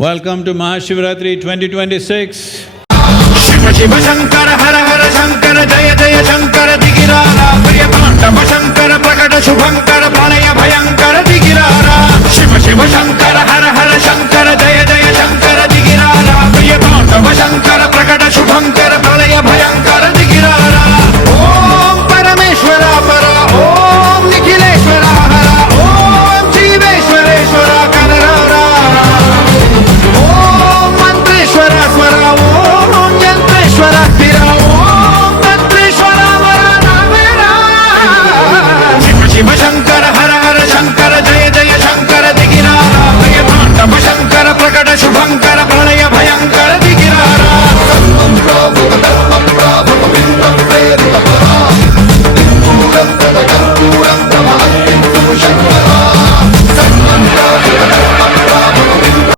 Welcome to Mahashivratri 2026. Shiv Shiv Shankar हर हर शंकर जय जय शंकर दिगिरारा प्रिय तांडव शंकर प्रकट शुभंकर प्रलय भयंकर दिगिरारा शिव शिव शंकर हर हर शंकर जय जय शंकर दिगिरारा प्रिय तांडव शंकर प्रकट शुभंकर प्रलय भयंकर दिगिरारा ओम परमेश्वरा परा ओम निखिलेश्वरा हरा ओम जीवेश्वरेश्वरा कनरारा ओम मंत्रेश्वरा स्वरा ओम यंत्रेश्वरा स्थिरा ओम तंत्रेश्वरा वरा नामेरा शिव शिव शंकर हर हर शंकर जय जय शंकर दिगिरारा प्रिय तांडव शंकर प्रकट शुभंकर